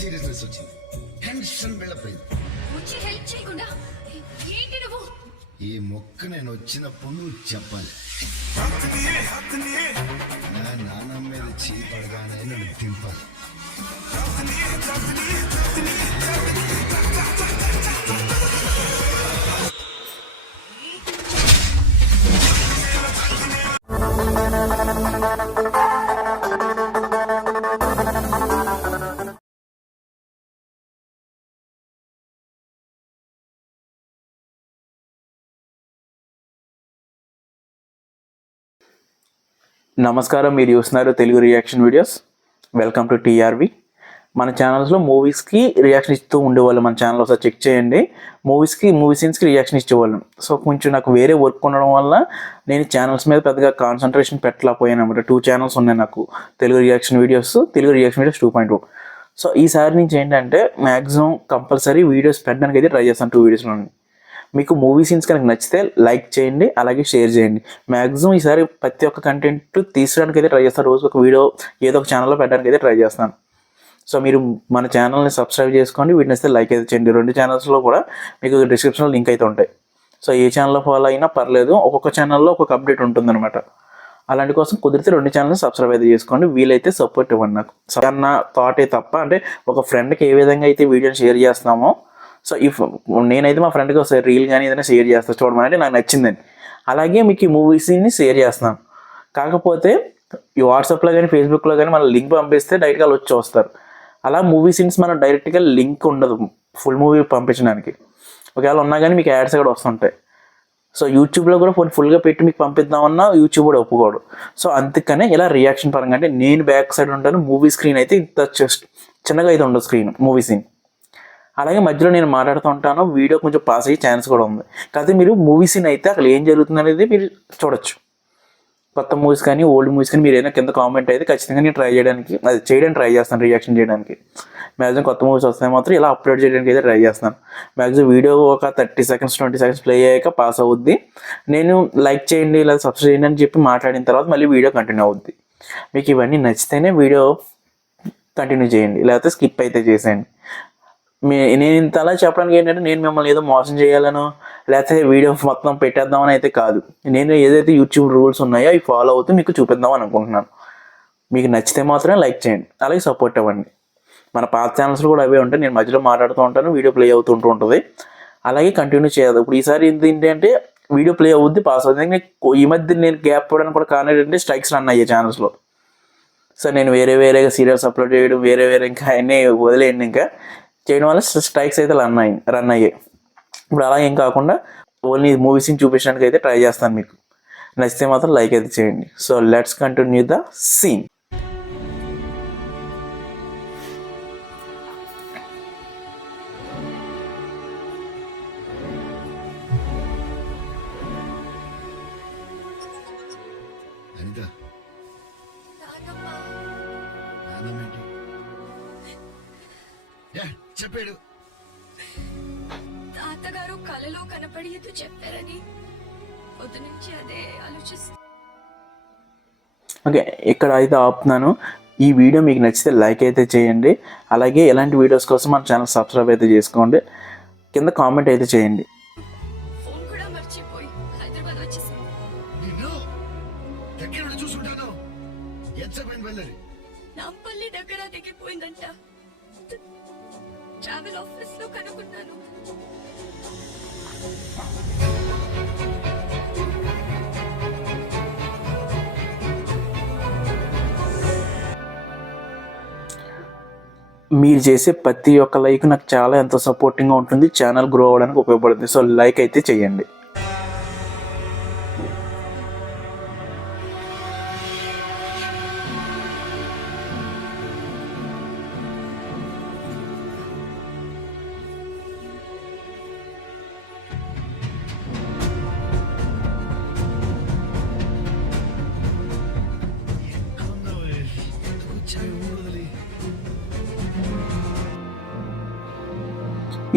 Seriousness వచ్చింది, tension buildup వచ్చి help చేయకుండా ఏంటి నువ్వు? ఈ మొక్క నేను వచ్చినప్పుడు నువ్వు చెప్పాలి. నా నాన్న మీద చేయి పడగానే నన్ను దింపాలి. నమస్కారం, మీరు చూస్తున్నారు Telugu reaction videos. Welcome to TRV. మన ఛానల్స్లో మూవీస్కి రియాక్షన్ ఇస్తూ ఉండేవాళ్ళు. మన ఛానల్ ఒకసారి చెక్ చేయండి. మూవీ సీన్స్కి రియాక్షన్ ఇచ్చేవాళ్ళం. సో కొంచెం నాకు వేరే వర్క్ ఉండడం వల్ల నేను ఛానల్స్ మీద పెద్దగా కాన్సన్ట్రేషన్ పెట్టలేకపోయాను అనమాట. 2 ఛానల్స్ ఉన్నాయి నాకు, తెలుగు రియాక్షన్ వీడియోస్ 2.0. సో ఈసారి నుంచి ఏంటంటే మ్యాక్సిమం కంపల్సరీ వీడియోస్ పెట్టడానికి అయితే ట్రై చేస్తాను. 2 వీడియోస్లో మీకు మూవీ సీన్స్ కనుక నచ్చితే లైక్ చేయండి, అలాగే షేర్ చేయండి. మ్యాక్సిమం ఈసారి ప్రతి ఒక్క కంటెంట్ తీసడానికి అయితే ట్రై చేస్తాను. రోజు ఒక వీడియో ఏదో ఒక ఛానల్లో పెట్టడానికి అయితే ట్రై చేస్తాను. సో మీరు మన ఛానల్ని సబ్స్క్రైబ్ చేసుకోండి, వీటిని వస్తే లైక్ అయితే చేయండి. 2 ఛానల్స్లో కూడా మీకు డిస్క్రిప్షన్లో లింక్ అయితే ఉంటాయి. సో ఏ ఛానల్లో ఫాలో అయినా పర్లేదు, ఒక్కొక్క ఛానల్లో ఒక్కొక్క అప్డేట్ ఉంటుందన్నమాట. అలాంటి కోసం కుదిరితే 2 ఛానల్ని సబ్స్క్రైబ్ అయితే చేసుకోండి. వీలైతే సపోర్ట్ ఇవ్వండి నాకు. అన్న థాటే తప్ప, అంటే ఒక ఫ్రెండ్కి ఏ విధంగా అయితే వీడియోని షేర్ చేస్తామో, సో నేనైతే మా ఫ్రెండ్కి ఒకసారి రీల్ కానీ ఏదైనా షేర్ చేస్తాను చూడమని, అంటే నాకు నచ్చిందని. అలాగే మీకు ఈ మూవీస్ని షేర్ చేస్తున్నాను. కాకపోతే ఈ వాట్సాప్లో కానీ ఫేస్బుక్లో కానీ మన లింక్ పంపిస్తే డైరెక్ట్గా వాళ్ళు వచ్చి వస్తారు. అలా మూవీ సీన్స్ మనం డైరెక్ట్గా లింక్ ఉండదు ఫుల్ మూవీ పంపించడానికి. ఒకవేళ ఉన్నా కానీ మీకు యాడ్స్ కూడా వస్తుంటాయి. సో యూట్యూబ్లో కూడా ఫుల్గా పెట్టి మీకు పంపిద్దామన్నా యూట్యూబ్ కూడా ఒప్పుకోడు. సో అందుకనే ఇలా రియాక్షన్ పరంగా, అంటే నేను బ్యాక్ సైడ్ ఉంటాను, మూవీ స్క్రీన్ అయితే ఇంత చిన్నగా అయితే ఉండదు స్క్రీన్ మూవీ సీన్. అలాగే మధ్యలో నేను మాట్లాడుతూ ఉంటాను, వీడియో కొంచెం పాస్ అయ్యే ఛాన్స్ కూడా ఉంది. కాకపోతే మీరు మూవీ సీన్ అయితే అక్కడ ఏం జరుగుతుంది అనేది మీరు చూడొచ్చు. కొత్త మూవీస్ కానీ ఓల్డ్ మూవీస్ కానీ మీరు ఏదైనా కింద కామెంట్ అయితే ఖచ్చితంగా నేను చేయడానికి ట్రై చేస్తాను, రియాక్షన్ చేయడానికి. మ్యాక్సిమం కొత్త మూవీస్ వస్తాయి మాత్రం ఇలా అప్లోడ్ చేయడానికి అయితే ట్రై చేస్తాను. మ్యాక్సిమం వీడియో ఒక 30 సెకండ్స్ 20 సెకండ్స్ ప్లే అయ్యాక పాస్ అవుద్ది. నేను లైక్ చేయండి లేదా సబ్స్క్రైబ్ చేయండి అని చెప్పి మాట్లాడిన తర్వాత మళ్ళీ వీడియో కంటిన్యూ అవుద్ది. మీకు ఇవన్నీ నచ్చితేనే వీడియో కంటిన్యూ చేయండి, లేకపోతే స్కిప్ అయితే చేసేయండి. నేను ఇంత అలా చెప్పడానికి ఏంటంటే నేను మిమ్మల్ని ఏదో మోసం చేయాలనో లేకపోతే వీడియో మొత్తం పెట్టేద్దామని అయితే కాదు. నేను ఏదైతే యూట్యూబ్ రూల్స్ ఉన్నాయో అవి ఫాలో అవుతూ మీకు చూపిద్దామని అనుకుంటున్నాను. మీకు నచ్చితే మాత్రమే లైక్ చేయండి, అలాగే సపోర్ట్ ఇవ్వండి. మన పాత ఛానల్స్లో కూడా అవే ఉంటాయి. నేను మధ్యలో మాట్లాడుతూ ఉంటాను, వీడియో ప్లే అవుతుంటూ ఉంటుంది. అలాగే కంటిన్యూ చేయదు. ఇప్పుడు ఈసారి ఏంటంటే వీడియో ప్లే అవుద్ది, పాస్ అవుతుంది. ఈ మధ్య నేను గ్యాప్ పోవడానికి కూడా కారణం ఏంటంటే స్ట్రైక్స్ రన్ అయ్యాయి ఛానల్స్లో. సో నేను వేరేగా సీరియల్స్ అప్లోడ్ చేయడం, వేరే ఇంకా అన్నీ వదిలేయండి. ఇంకా చేయడం వల్ల స్ట్రైక్స్ అయితే రన్ అయ్యాయి. ఇప్పుడు అలా ఏం కాకుండా ఓన్లీ మూవీస్ని చూపించడానికి అయితే ట్రై చేస్తాను. మీకు నచ్చితే మాత్రం లైక్ అయితే చేయండి. So let's continue the scene. చెప్పాడు తాతగారు కలలో కనపడి ఏదో చెప్పారని పొద్దు నుంచి అదే ఆలోచిస్తా. ఓకే, ఇక్కడ అయితే ఆపుతున్నాను. ఈ వీడియో మీకు నచ్చితే లైక్ అయితే చేయండి. అలాగే ఎలాంటి వీడియోస్ కోసం మన ఛానల్ సబ్స్క్రైబ్ అయితే చేసుకోండి. కింద కామెంట్ అయితే చేయండి. ఫోన్ కూడా మర్చిపోయి హైదరాబాద్ వచ్చేసాను. నాంపల్లి దగ్గర దిగిపోయిందంట. ట్రావెల్ ఆఫీస్ లో కనుక్కున్నాను. మీరు చేసే ప్రతి ఒక్క లైక్ నాకు చాలా ఎంతో సపోర్టింగ్గా ఉంటుంది, ఛానల్ గ్రో అవ్వడానికి ఉపయోగపడుతుంది. సో లైక్ అయితే చేయండి.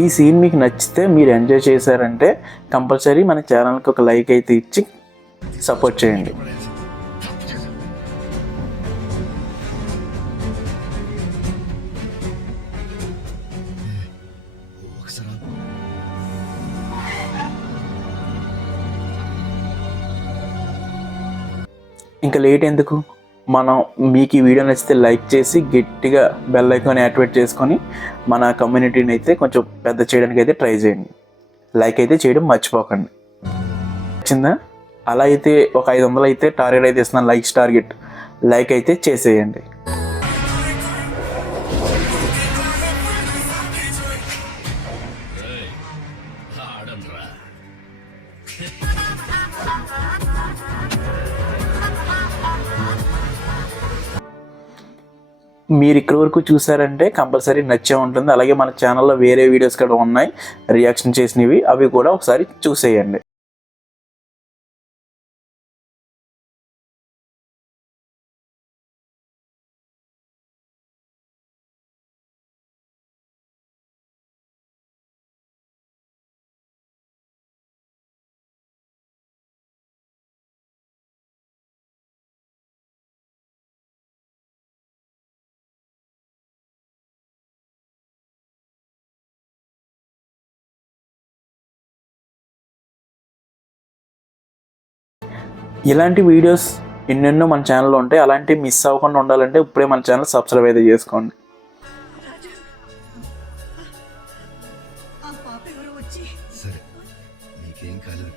ఈ సీన్ మీకు నచ్చితే, మీరు ఎంజాయ్ చేశారంటే కంపల్సరీ మన ఛానల్కి ఒక లైక్ అయితే ఇచ్చి సపోర్ట్ చేయండి. ఇంకా లేట్ ఎందుకు, మనం మీకు ఈ వీడియో నచ్చితే లైక్ చేసి గట్టిగా బెల్ ఐకాన్ యాక్టివేట్ చేసుకొని మన కమ్యూనిటీని అయితే కొంచెం పెద్ద చేయడానికి అయితే ట్రై చేయండి. లైక్ అయితే చేయడం మర్చిపోకండి. వచ్చిందా? అలా అయితే ఒక 500 అయితే టార్గెట్ అయితే ఇస్తున్నాను, లైక్స్ టార్గెట్. లైక్ అయితే చేసేయండి. మీరు ఇక్కడ వరకు చూసారంటే కంపల్సరీ నచ్చే ఉంటుంది. అలాగే మన ఛానల్లో వేరే వీడియోస్ కూడా ఉన్నాయి రియాక్షన్ చేసినవి, అవి కూడా ఒకసారి చూసేయండి. ఇలాంటి వీడియోస్ ఎన్నెన్నో మన ఛానల్లో ఉంటాయి. అలాంటివి మిస్ అవ్వకుండా ఉండాలంటే ఇప్పుడే మన ఛానల్ సబ్స్క్రైబ్ అయితే చేసుకోండి. సరే, నీకేం కాలేదు.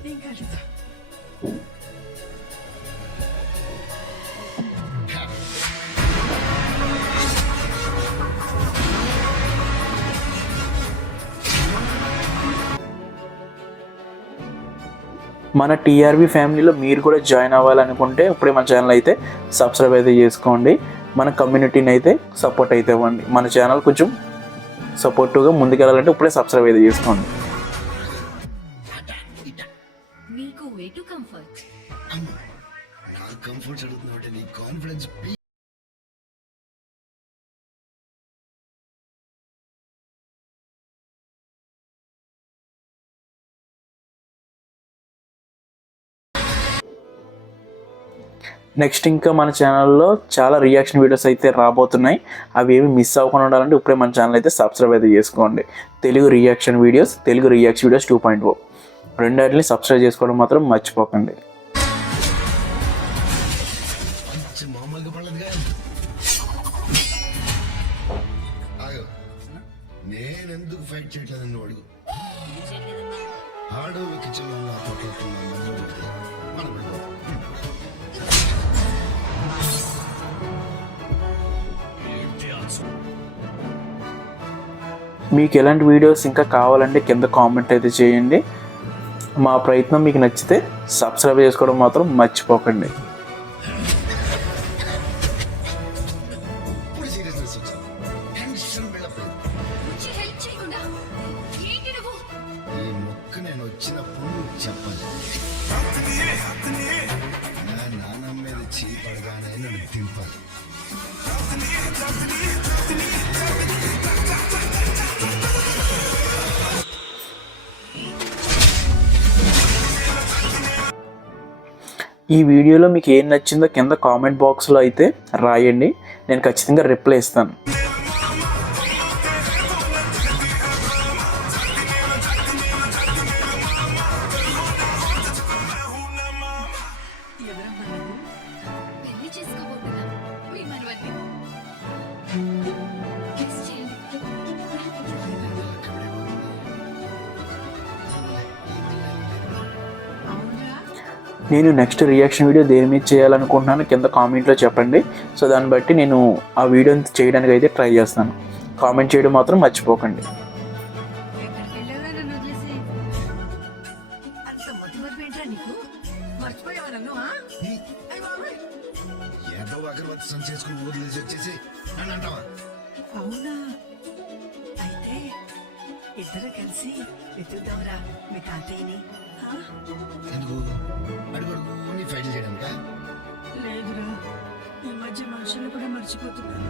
మన టీఆర్వీ ఫ్యామిలీలో మీరు కూడా జాయిన్ అవ్వాలనుకుంటే ఇప్పుడే మన ఛానల్ అయితే సబ్స్క్రైబ్ అయితే చేసుకోండి. మన కమ్యూనిటీని అయితే సపోర్ట్ అయితే ఇవ్వండి. మన ఛానల్ కొంచెం సపోర్టివ్గా ముందుకెళ్ళాలంటే ఇప్పుడే సబ్స్క్రైబ్ అయితే చేసుకోండి. నీకు ఎటు కంఫర్ట్? నా కంఫర్ట్స్ అడుగుతున్నావు, నీ కాన్ఫిడెన్స్ నెక్స్ట్ ఇంకా మన ఛానల్లో చాలా రియాక్షన్ వీడియోస్ అయితే రాబోతున్నాయి. అవి ఏమి మిస్ అవ్వకుండా ఉండాలంటే ఇప్పుడే మన ఛానల్ అయితే సబ్స్క్రైబ్ అయితే చేసుకోండి. తెలుగు రియాక్షన్ వీడియోస్ 2.0 రెండాటిని సబ్స్క్రైబ్ చేసుకోవడం మాత్రం మర్చిపోకండి. మామూలుగా పడలేదుగా. నేనెందుకు ఫైట్ చేయట్లేదని నువ్వు అడుగు. ఆడోళ్ళ కిచెన్లో మీకు ఎలాంటి వీడియోస్ ఇంకా కావాలంటే కింద కామెంట్ అయితే చేయండి. మా ప్రయత్నం మీకు నచ్చితే సబ్స్క్రైబ్ చేసుకోవడం మాత్రం మర్చిపోకండి. ఈ మొక్క నేను వచ్చినప్పుడు చెప్పాలి. నా నాన్న మీద చీపడగానే నన్ను దింపాలి. ఈ వీడియోలో మీకు ఏం నచ్చిందో కింద కామెంట్ బాక్స్లో అయితే రాయండి, నేను ఖచ్చితంగా రిప్లై ఇస్తాను. పెళ్లి చేసుకోబోతున్నా మీ మనవన్ని. కిస్ చేయండి. నేను నెక్స్ట్ రియాక్షన్ వీడియో దేని మీద చేయాలనుకుంటున్నాను కింద కామెంట్లో చెప్పండి. సో దాన్ని బట్టి నేను ఆ వీడియోని చేయడానికి అయితే ట్రై చేస్తాను. కామెంట్ చేయడం మాత్రం మర్చిపోకండి. ఎక్కడికి వెళ్ళావా నన్ను వదిలేసి? అంత మతి మతి ఏంట్రా నీకు? మర్చిపోయావా నన్ను? ఏదో అగరబత్తి సంచి చేసుకుని వదిలేసి వచ్చేసి నన్ను అంటావా? అవునా? అయితే ఇద్దరు కలిసి వెతుకుదాంరా మీ తాతయ్యని. ఎందుకు అడుగడుగు నీ ఫైట్ చేయడానికా? లేదురా, ఈ మధ్య మనుషులు కూడా మర్చిపోతున్నారు.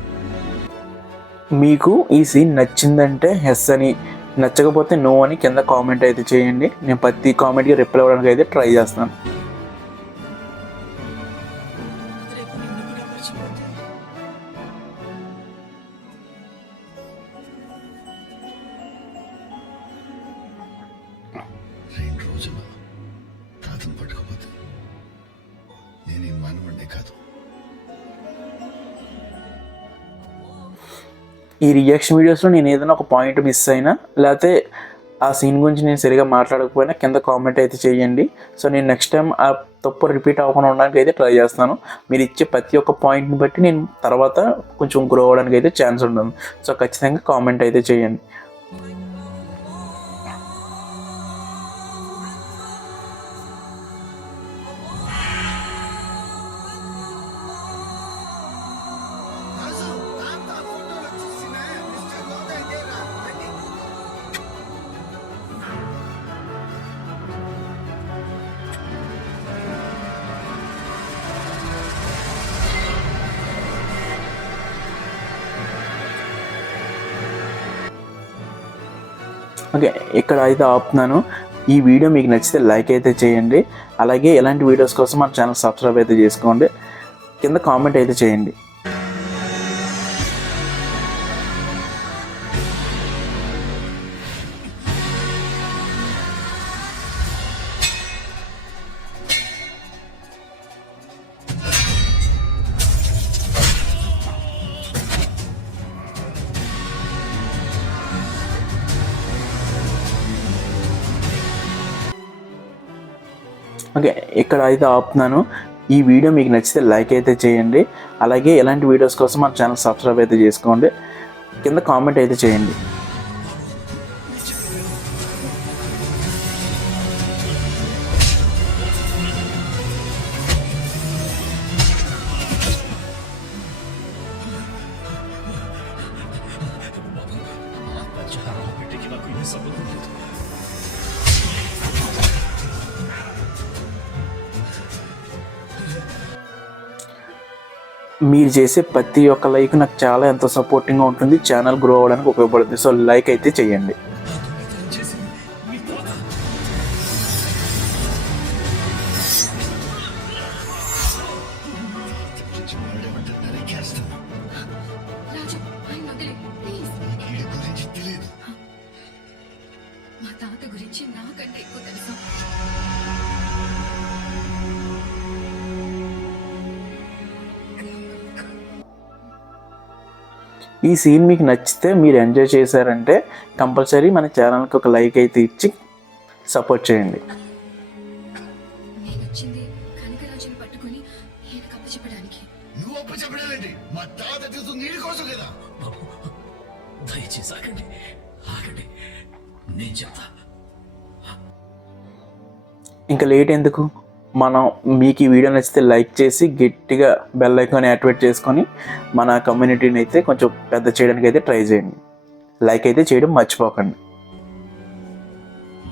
మీకు ఈ సీన్ నచ్చిందంటే ఎస్ అని, నచ్చకపోతే నో అని కింద కామెంట్ అయితే చేయండి. నేను ప్రతి కామెంట్కి రిప్లై అవ్వడానికి అయితే ట్రై చేస్తాను. రేపు నిన్ను కూడా మర్చిపోతే 2 రోజులు తాతను పట్టుకోపోతే నేను ఈ మానవుడినే కాదు. ఈ రియాక్షన్ వీడియోస్లో నేను ఏదైనా ఒక పాయింట్ మిస్ అయినా లేకపోతే ఆ సీన్ గురించి నేను సరిగా మాట్లాడకపోయినా కింద కామెంట్ అయితే చేయండి. సో నేను నెక్స్ట్ టైం ఆ తప్పు రిపీట్ అవ్వకుండా ఉండడానికి అయితే ట్రై చేస్తాను. మీరు ఇచ్చే ప్రతి ఒక్క పాయింట్ని బట్టి నేను తర్వాత కొంచెం గ్రో అవ్వడానికి అయితే ఛాన్స్ ఉంటుంది. సో ఖచ్చితంగా కామెంట్ అయితే చేయండి. రాజు, తాత ఫోటోలు వచ్చేసినా మిస్టర్ లోగా ఇదేరా రండి. ఓకే, ఇక్కడ అయితే ఆపుతున్నాను. ఈ వీడియో మీకు నచ్చితే లైక్ అయితే చేయండి. అలాగే ఇలాంటి వీడియోస్ కోసం మన ఛానల్ సబ్స్క్రైబ్ అయితే చేసుకోండి. కింద కామెంట్ అయితే చేయండి. ఓకే, ఇక్కడ అయితే ఆపుతున్నాను. ఈ వీడియో మీకు నచ్చితే లైక్ అయితే చేయండి. అలాగే ఇలాంటి వీడియోస్ కోసం మన ఛానల్ సబ్స్క్రైబ్ అయితే చేసుకోండి. కింద కామెంట్ అయితే చేయండి. మీరు చేసే ప్రతి ఒక్క లైక్ నాకు చాలా ఎంతో సపోర్టింగ్గా ఉంటుంది. ఛానల్ గ్రో అవ్వడానికి ఉపయోగపడుతుంది. సో లైక్ అయితే చేయండి. వాడేమంటే నరికేస్తాను. రాజు ఆయన వదిలే ప్లీజ్. వీడి గురించి తెలియదు. మా తాత గురించి నాకంటే ఎక్కువ తెలుసు. ఈ సీన్ మీకు నచ్చితే మీరు ఎంజాయ్ చేశారంటే కంపల్సరీ మన ఛానల్కి ఒక లైక్ అయితే ఇచ్చి సపోర్ట్ చేయండి. నేను వచ్చింది కనకరాజుని పట్టుకొని ఈయన కప్ప చెప్పడానికి. నువ్వు అప్పు చెప్పలేదండి. మా తాత తెలుసు నీడి కోసం కదా. దయచేసి ఆగండి, ఆగండి, నేను చెప్తా. ఇంకా లేట్ ఎందుకు, మనం మీకు ఈ వీడియో నచ్చితే లైక్ చేసి గట్టిగా బెల్ ఐకాన్ యాక్టివేట్ చేసుకొని మన కమ్యూనిటీని అయితే కొంచెం పెద్ద చేయడానికి అయితే ట్రై చేయండి. లైక్ అయితే చేయడం మర్చిపోకండి.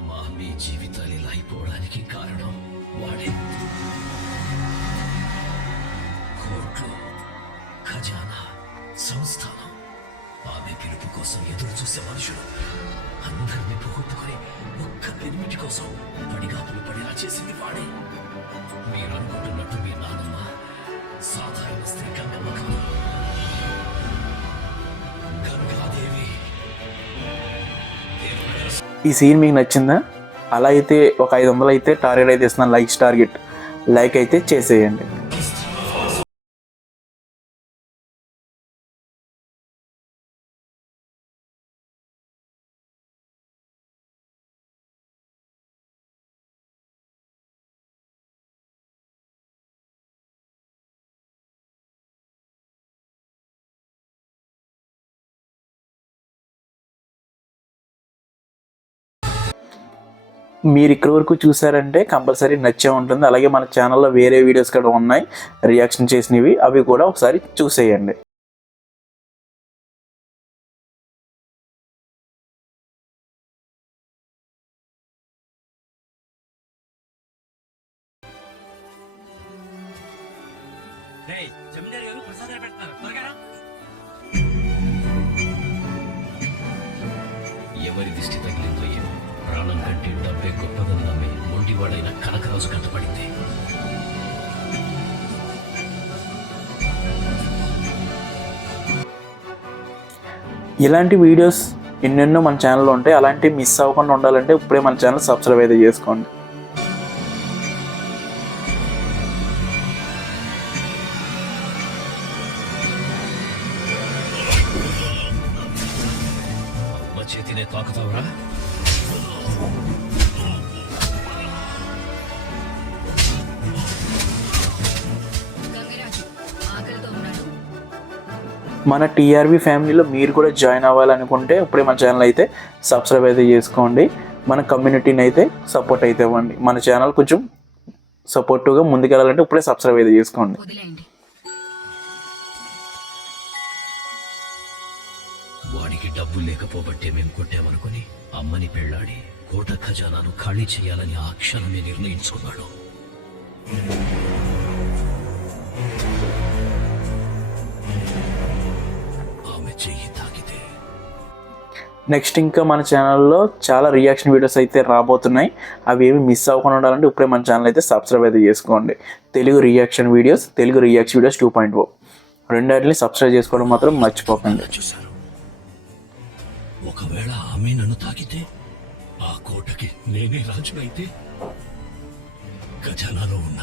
మా మీ జీవితాలు ఇలా అయిపోవడానికి కారణం వాడే. కోర్టు, ఖజానా, సంస్థానం, ఆమె పిలుపు కోసం ఎదురు చూసే మనుషులు అందరినీ పోగొట్టుకొని ఒక్క పెనిమిటి కోసం పడిగాపులు పడేలా చేసింది వాడే. మీరు అనుకుంటున్నట్టు మీ నాన్నమ్మ సాధారణ స్త్రీ గంగమ్మ కాదు. గంగాదేవి ఈ సీన్ మీకు నచ్చిందా? అలా అయితే ఒక 500 అయితే టార్గెట్ అయితే ఇస్తున్నాను, లైక్స్ టార్గెట్. లైక్ అయితే చేసేయండి. మీరు ఇక్కడి వరకు చూసారంటే కంపల్సరీ నచ్చే ఉంటుంది. అలాగే మన ఛానల్లో వేరే వీడియోస్ కూడా ఉన్నాయి రియాక్షన్ చేసినవి, అవి కూడా ఒకసారి చూసేయండి. జమీందారు గారు ప్రసాదాలు పెడతారు, త్వరగా రా. ఎవరి దిష్టి తగిలిందో ఏమో, ప్రాణం కంటే డబ్బే గొప్పదని నమ్మి మొండివాడైన కనకరాజు కంటపడింది. ఇలాంటి వీడియోస్ ఎన్నెన్నో మన ఛానల్లో ఉంటాయి. అలాంటివి మిస్ అవ్వకుండా ఉండాలంటే ఇప్పుడే మన ఛానల్ సబ్స్క్రైబ్ అయితే చేసుకోండి. ఊరికినే తాకుతావురా? గంగిరాజు ఆకలితో ఉన్నాడు. మన టీఆర్వీ ఫ్యామిలీలో మీరు కూడా జాయిన్ అవ్వాలనుకుంటే ఇప్పుడే మన ఛానల్ అయితే సబ్స్క్రైబ్ అయితే చేసుకోండి. మన కమ్యూనిటీని అయితే సపోర్ట్ అయితే ఇవ్వండి. మన ఛానల్ కొంచెం సపోర్టివ్గా ముందుకెళ్ళాలంటే ఇప్పుడే సబ్స్క్రైబ్ అయితే చేసుకోండి. వదిలేయండి. వాడికి డబ్బు లేకపోబట్టే మేము కొట్టామనుకుని అమ్మని పెళ్ళాడి కోట ఖజానాను ఖాళీ చేయాలని ఆ క్షణమే నిర్ణయించుకున్నాడు. ఆమె చెయ్యి తాకితే నెక్స్ట్ ఇంకా మన ఛానల్లో చాలా రియాక్షన్ వీడియోస్ అయితే రాబోతున్నాయి. అవి ఏమి మిస్ అవ్వకుండా ఉండాలంటే ఇప్పుడే మన ఛానల్ అయితే సబ్స్క్రైబ్ అయితే చేసుకోండి. తెలుగు రియాక్షన్ వీడియోస్ 2.0 రెండాటిని సబ్స్క్రైబ్ చేసుకోవడం మాత్రం మర్చిపోకండి. చూశారు. ఒకవేళ ఆమె నన్ను తాకితే ఆ కోటకి నేనే రాజునైతే ఖజానాలో ఉన్న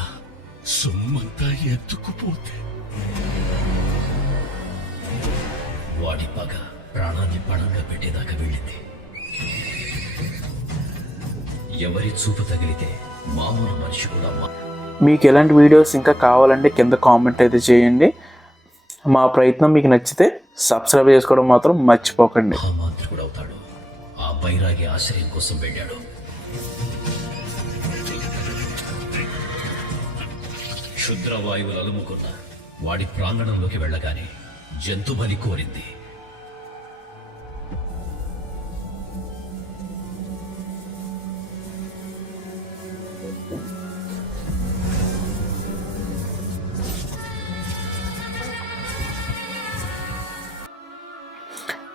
సొమ్మంతా ఎత్తుకుపోతే వాడి పగ ప్రాణాన్ని పణంగా పెట్టేదాకా వెళ్ళింది. ఎవరి చూపు తగిలితే మామూలు మనిషి కూడా మీకు ఎలాంటి వీడియోస్ ఇంకా కావాలంటే కింద కామెంట్ అయితే చేయండి. మా ప్రయత్నం మీకు నచ్చితే సబ్స్క్రైబ్ చేసుకోవడం మాత్రం మర్చిపోకండి. మహామాంత్రికుడు అవుతాడు. ఆ బైరాగి ఆశ్రయం కోసం వెళ్ళాడు. క్షుద్ర వాయువులు అలుముకున్న వాడి ప్రాంగణంలోకి వెళ్ళగానే జంతు బలి కోరింది.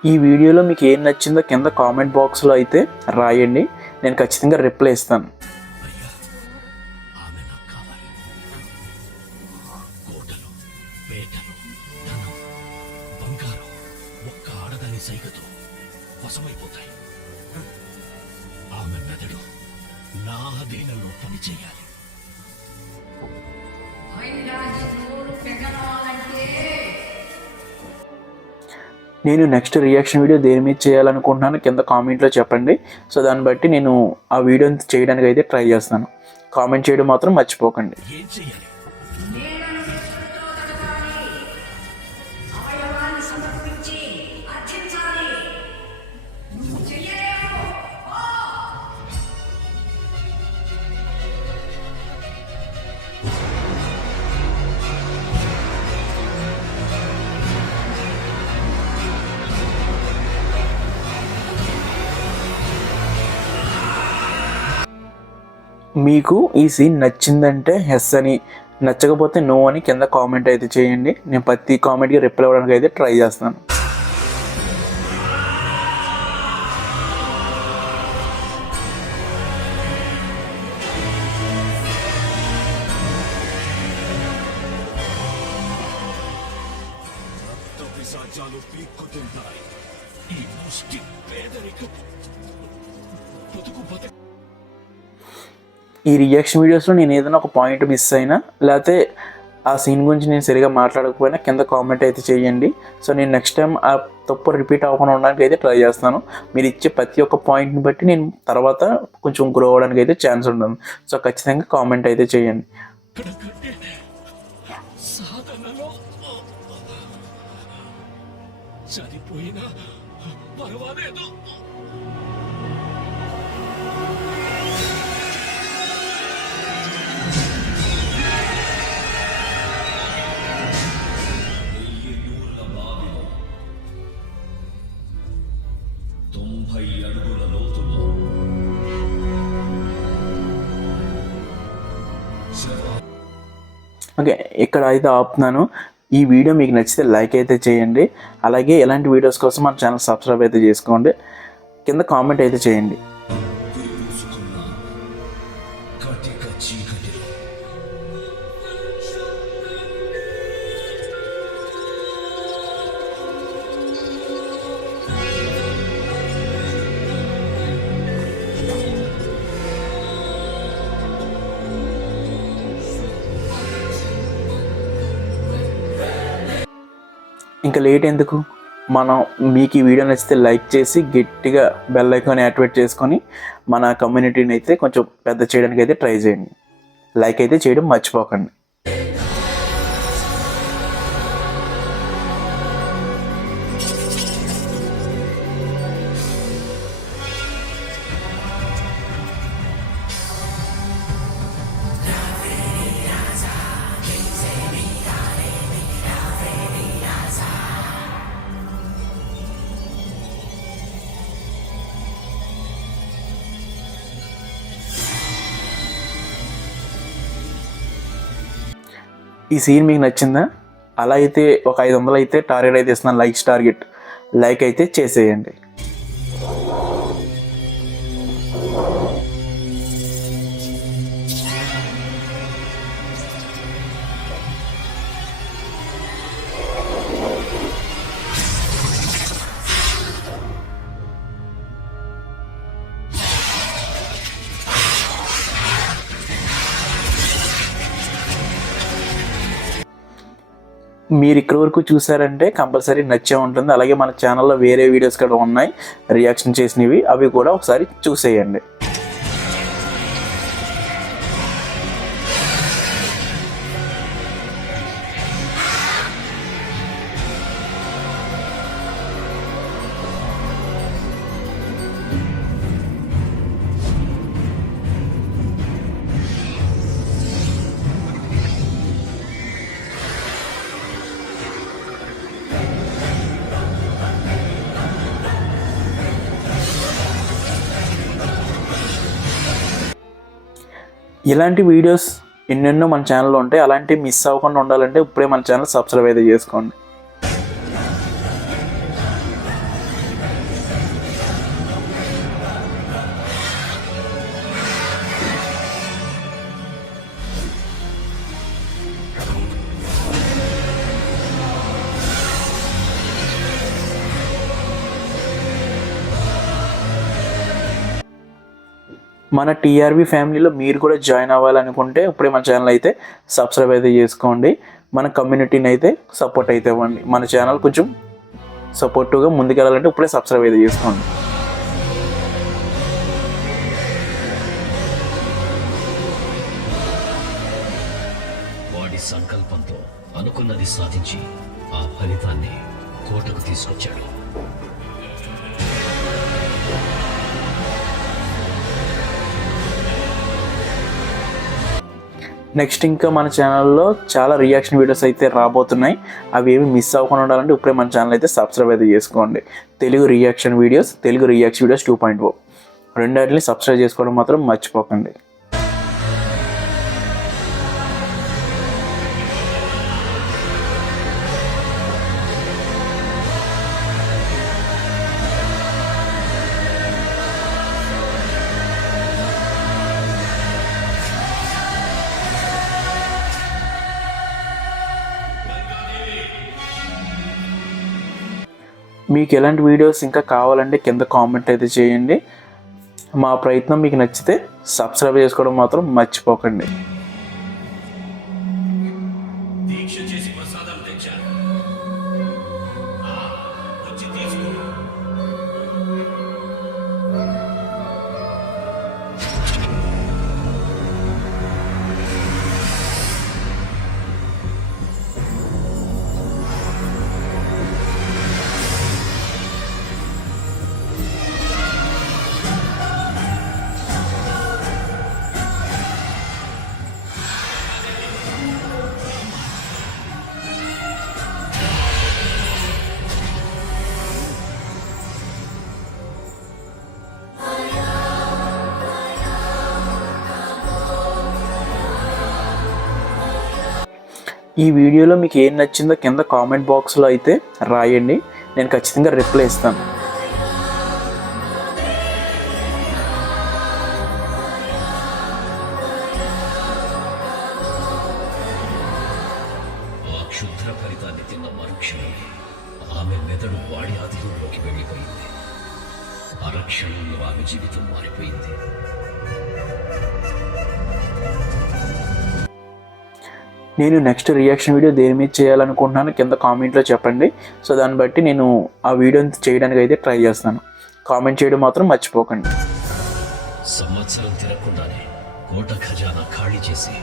ఈ వీడియోలో మీకు ఏం నచ్చిందో కింద కామెంట్ బాక్స్లో అయితే రాయండి. నేను ఖచ్చితంగా రిప్లై ఇస్తాను. అయ్యా, ఆమె నాకు కావాలి. కోటలు, పేటలు, ధనం, బంగారం ఒక్క ఆడదాని సైగతో వశమైపోతాయి. ఆమె మెదడు నా అధీనంలో పనిచేయాలి. నేను నెక్స్ట్ రియాక్షన్ వీడియో దేని మీద చేయాలనుకుంటున్నాను కింద కామెంట్లో చెప్పండి. సో దాన్ని బట్టి నేను ఆ వీడియోని చేయడానికి అయితే ట్రై చేస్తాను. కామెంట్ చేయడం మాత్రం మర్చిపోకండి. ఏం చెయ్యాలి? మీకు ఈ సీన్ నచ్చిందంటే ఎస్ అని, నచ్చకపోతే నో అని కింద కామెంట్ అయితే చేయండి. నేను ప్రతి కామెంట్కి రిప్లై అవ్వడానికి అయితే ట్రై చేస్తాను. పిశాచాలు పీక్కుతుంటాయి. ఈ ముష్టి పేదరికం బతుకు బతుకు. ఈ రియాక్షన్ వీడియోస్లో నేను ఏదైనా ఒక పాయింట్ మిస్ అయినా లేకపోతే ఆ సీన్ గురించి నేను సరిగా మాట్లాడకపోయినా కింద కామెంట్ అయితే చేయండి. సో నేను నెక్స్ట్ టైం ఆ తప్పు రిపీట్ అవ్వకుండా ఉండడానికి అయితే ట్రై చేస్తాను. మీరు ఇచ్చే ప్రతి ఒక్క పాయింట్ని బట్టి నేను తర్వాత కొంచెం గ్రో అవ్వడానికి అయితే ఛాన్స్ ఉంటుంది. సో ఖచ్చితంగా కామెంట్ అయితే చేయండి. సాధనలో చనిపోయినా పర్వాలేదు. ఓకే, ఇక్కడ అయితే ఆపుతున్నాను. ఈ వీడియో మీకు నచ్చితే లైక్ అయితే చేయండి. అలాగే ఎలాంటి వీడియోస్ కోసం మన ఛానల్ సబ్స్క్రైబ్ అయితే చేసుకోండి. కింద కామెంట్ అయితే చేయండి. ఇంకా లేట్ ఎందుకు, మనం మీకు ఈ వీడియో నచ్చితే లైక్ చేసి గట్టిగా బెల్ ఐకాన్ యాక్టివేట్ చేసుకొని మన కమ్యూనిటీని అయితే కొంచెం పెద్ద చేయడానికి అయితే ట్రై చేయండి. లైక్ అయితే చేయడం మర్చిపోకండి. ఈ సీన్ మీకు నచ్చిందా? అలా అయితే ఒక 500 అయితే టార్గెట్ అయితే ఇస్తున్నాను, లైక్స్ టార్గెట్. లైక్ అయితే చేసేయండి. మీరు ఇక్కడ వరకు చూసారంటే కంపల్సరీ నచ్చే ఉంటుంది. అలాగే మన ఛానల్లో వేరే వీడియోస్ కూడా ఉన్నాయి రియాక్షన్ చేసినవి, అవి కూడా ఒకసారి చూసేయండి. ఇలాంటి వీడియోస్ ఎన్నెన్నో మన ఛానల్లో ఉంటాయి. అలాంటివి మిస్ అవ్వకుండా ఉండాలంటే ఇప్పుడే మన ఛానల్ సబ్స్క్రైబ్ అయితే చేసుకోండి. మన టీఆర్వీ ఫ్యామిలీలో మీరు కూడా జాయిన్ అవ్వాలనుకుంటే ఇప్పుడే మన ఛానల్ అయితే సబ్స్క్రైబ్ అయితే చేసుకోండి. మన కమ్యూనిటీని అయితే సపోర్ట్ అయితే ఇవ్వండి. మన ఛానల్ కొంచెం సపోర్టివ్గా ముందుకెళ్ళాలంటే ఇప్పుడే సబ్స్క్రైబ్ అయితే చేసుకోండి. వాడి సంకల్పంతో అనుకున్నది సాధించి ఆ ఫలితాన్ని కోటకు తీసుకొచ్చాడు. నెక్స్ట్ ఇంకా మన ఛానల్లో చాలా రియాక్షన్ వీడియోస్ అయితే రాబోతున్నాయి. అవి ఏమి మిస్ అవ్వకుండా ఉండాలంటే ఇప్పుడే మన ఛానల్ అయితే సబ్స్క్రైబ్ అయితే చేసుకోండి. తెలుగు రియాక్షన్ వీడియోస్ 2.0 రెండాటిని సబ్స్క్రైబ్ చేసుకోవడం మాత్రం మర్చిపోకండి. మీకు ఎలాంటి వీడియోస్ ఇంకా కావాలంటే కింద కామెంట్ అయితే చేయండి. మా ప్రయత్నం మీకు నచ్చితే సబ్స్క్రైబ్ చేసుకోవడం మాత్రం మర్చిపోకండి. ఈ వీడియోలో మీకు ఏం నచ్చిందో కింద కామెంట్ బాక్స్లో అయితే రాయండి, నేను ఖచ్చితంగా రిప్లై ఇస్తాను. ఆ క్షుద్ర ఫలితాన్ని తిన్న మరుక్షణం ఆమె మెదడు వాడి అధీనంలోకి వెళ్ళిపోయింది. అరక్షణంలో ఆమె జీవితం మారిపోయింది. నేను నెక్స్ట్ రియాక్షన్ వీడియో దేని మీద చేయాలనుకుంటున్నాను కింద కామెంట్లో చెప్పండి. సో దాన్ని బట్టి నేను ఆ వీడియోని చేయడానికి అయితే ట్రై చేస్తాను. కామెంట్ చేయడం మాత్రం మర్చిపోకండి. సంవత్సరం తిరగకుండానే కోట ఖజానా ఖాళీ చేసి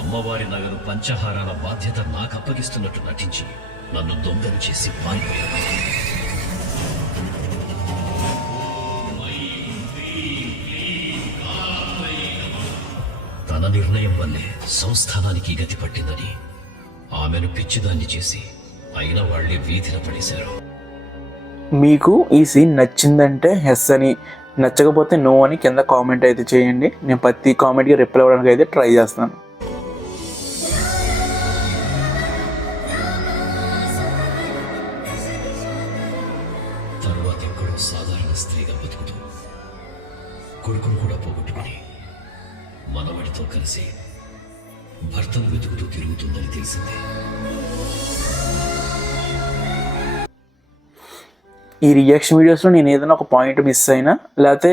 అమ్మవారి నగలు పంచహారాల బాధ్యత నాకు అప్పగిస్తున్నట్టు నటించి నన్ను దొంగలు చేసి పారిపోయాను. తన నిర్ణయం వల్లే సంస్థానానికి గతి పట్టిందని ఆమెను పిచ్చిదాన్ని చేసి అయిన వాళ్లే వీధిన పడేశారు. మీకు ఈ సీన్ నచ్చిందంటే ఎస్ అని, నచ్చకపోతే నో అని కింద కామెంట్ అయితే చేయండి. నేను ప్రతి కామెంట్కి రిప్లై అవ్వడానికి అయితే ట్రై చేస్తాను. తరువాత ఎక్కడో సాధారణ స్త్రీగా బతుకుతూ కొడుకును కూడా పోగొట్టుకుని మనవడితో కలిసి భర్తను వెతుకుతూ తిరుగుతుందని తెలిసింది. ఈ రియాక్షన్ వీడియోస్లో నేను ఏదైనా ఒక పాయింట్ మిస్ అయినా లేకపోతే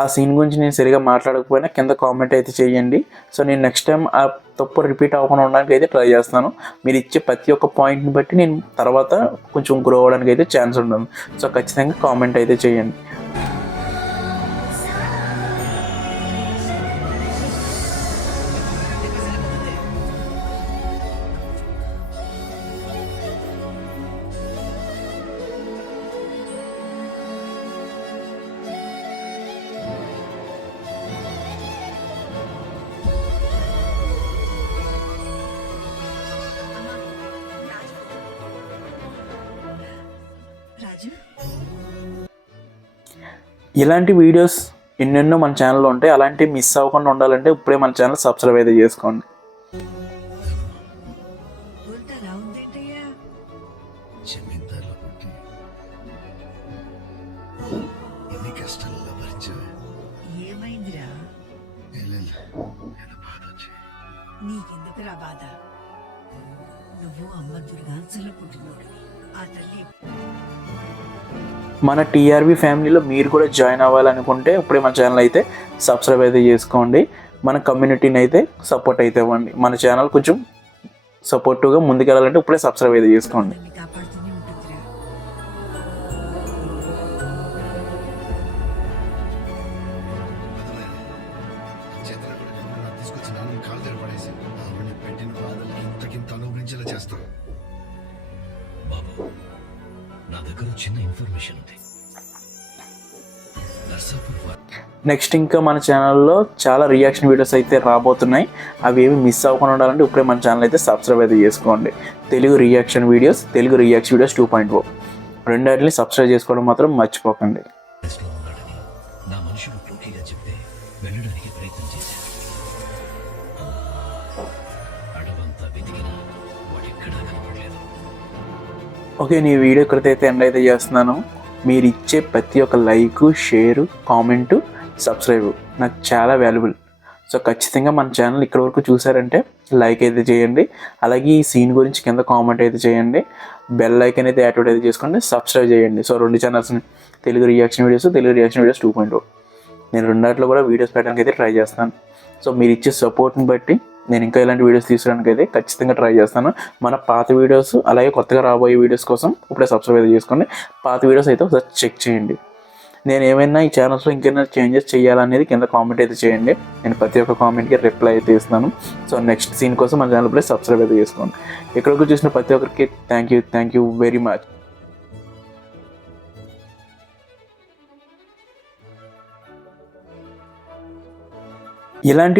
ఆ సీన్ గురించి నేను సరిగా మాట్లాడకపోయినా కింద కామెంట్ అయితే చేయండి. సో నేను నెక్స్ట్ టైం ఆ తప్పు రిపీట్ అవ్వకుండా ఉండడానికి అయితే ట్రై చేస్తాను. మీరు ఇచ్చే ప్రతి ఒక్క పాయింట్ని బట్టి నేను తర్వాత కొంచెం గ్రో అవ్వడానికి అయితే ఛాన్స్ ఉంటుంది. సో ఖచ్చితంగా కామెంట్ అయితే చేయండి. రాజు ఇలాంటి వీడియోస్ ఎన్నెన్నో మన ఛానల్లో ఉంటాయి. అలాంటివి మిస్ అవ్వకుండా ఉండాలంటే ఇప్పుడే మన ఛానల్ సబ్స్క్రైబ్ అయితే చేసుకోండి. ఊరుతారా ఉందేంటయ్యా? జమీందారుల పుట్టి ఎన్ని కష్టాలలో భరించావే. ఏమైందిరా? ఏదో బాధ వచ్చి నీకెందుకురా బాధ? నువ్వు అమ్మ దుర్గాంశలో పుట్టినోడు. ఆ తల్లి మన టీఆర్వీ ఫ్యామిలీలో మీరు కూడా జాయిన్ అవ్వాలనుకుంటే ఇప్పుడే మన ఛానల్ అయితే సబ్స్క్రైబ్ అయితే చేసుకోండి. మన కమ్యూనిటీని అయితే సపోర్ట్ అయితే ఇవ్వండి. మన ఛానల్ కొంచెం సపోర్టివ్గా ముందుకెళ్ళాలంటే ఇప్పుడే సబ్స్క్రైబ్ అయితే చేసుకోండి. తల్లి కాపాడుతూనే ఉంటుందిరా. చేతులు కూడా తీసుకొచ్చి నాన్న కాలు దగ్గర పడేసి ఆవిడని పెట్టిన బాధలు ఇంతకింత అనుభవించేలా చేస్తాను. బాబు, నా దగ్గర చిన్న ఇన్ఫర్మేషన్ ఉంది. నర్సాపూర్ నెక్స్ట్ ఇంకా మన ఛానల్లో చాలా రియాక్షన్ వీడియోస్ అయితే రాబోతున్నాయి. అవి ఏమి మిస్ అవ్వకుండా ఉండాలంటే ఇప్పుడే మన ఛానల్ అయితే సబ్స్క్రైబ్ అయితే చేసుకోండి. తెలుగు రియాక్షన్ వీడియోస్ 2.0 రెండాటిని సబ్స్క్రైబ్ చేసుకోవడం మాత్రం మర్చిపోకండి. లో ఉన్నాడని నా మనుషులు టోకీగా చెప్తే వెళ్ళడానికి ప్రయత్నం చేశారు. అడవంతా వెతికినా వాడెక్కడా కనపడలేదు. ఓకే, నీ వీడియో ఇక్కడైతే ఎండ్ అయితే చేస్తున్నాను. మీరు ఇచ్చే ప్రతి ఒక్క లైక్, షేరు, కామెంటు, సబ్స్క్రైబ్ నాకు చాలా వాల్యుబుల్. సో ఖచ్చితంగా మన ఛానల్ ఇక్కడ వరకు చూసారంటే లైక్ అయితే చేయండి. అలాగే ఈ సీన్ గురించి కింద కామెంట్ అయితే చేయండి. బెల్ ఐకాన్ అయితే యాక్టివేట్ అయితే చేసుకోండి. సబ్స్క్రైబ్ చేయండి. సో 2 ఛానల్స్ని, తెలుగు రియాక్షన్ వీడియోస్ 2.0 నేను రెండాట్లో కూడా వీడియోస్ పెట్టడానికి అయితే ట్రై చేస్తాను. సో మీరు ఇచ్చే సపోర్ట్ని బట్టి నేను ఇంకా ఇలాంటి వీడియోస్ తీసుకోవడానికి అయితే ఖచ్చితంగా ట్రై చేస్తాను. మన పాత వీడియోస్ అలాగే కొత్తగా రాబోయే వీడియోస్ కోసం ఇప్పుడే సబ్స్క్రైబ్ అయితే చేసుకోండి. పాత వీడియోస్ అయితే ఒకసారి చెక్ చేయండి. నేను ఏమైనా ఈ ఛానల్స్లో ఇంకేమైనా చేంజెస్ చేయాలనేది కింద కామెంట్ అయితే చేయండి. నేను ప్రతి ఒక్క కామెంట్కి రిప్లై అయితే ఇస్తాను. సో నెక్స్ట్ సీన్ కోసం మన ఛానల్ ఇప్పుడే సబ్స్క్రైబ్ అయితే చేసుకోండి. ఇక్కడికి చూసిన ప్రతి ఒక్కరికి థ్యాంక్ యూ వెరీ మచ్. ఇలాంటి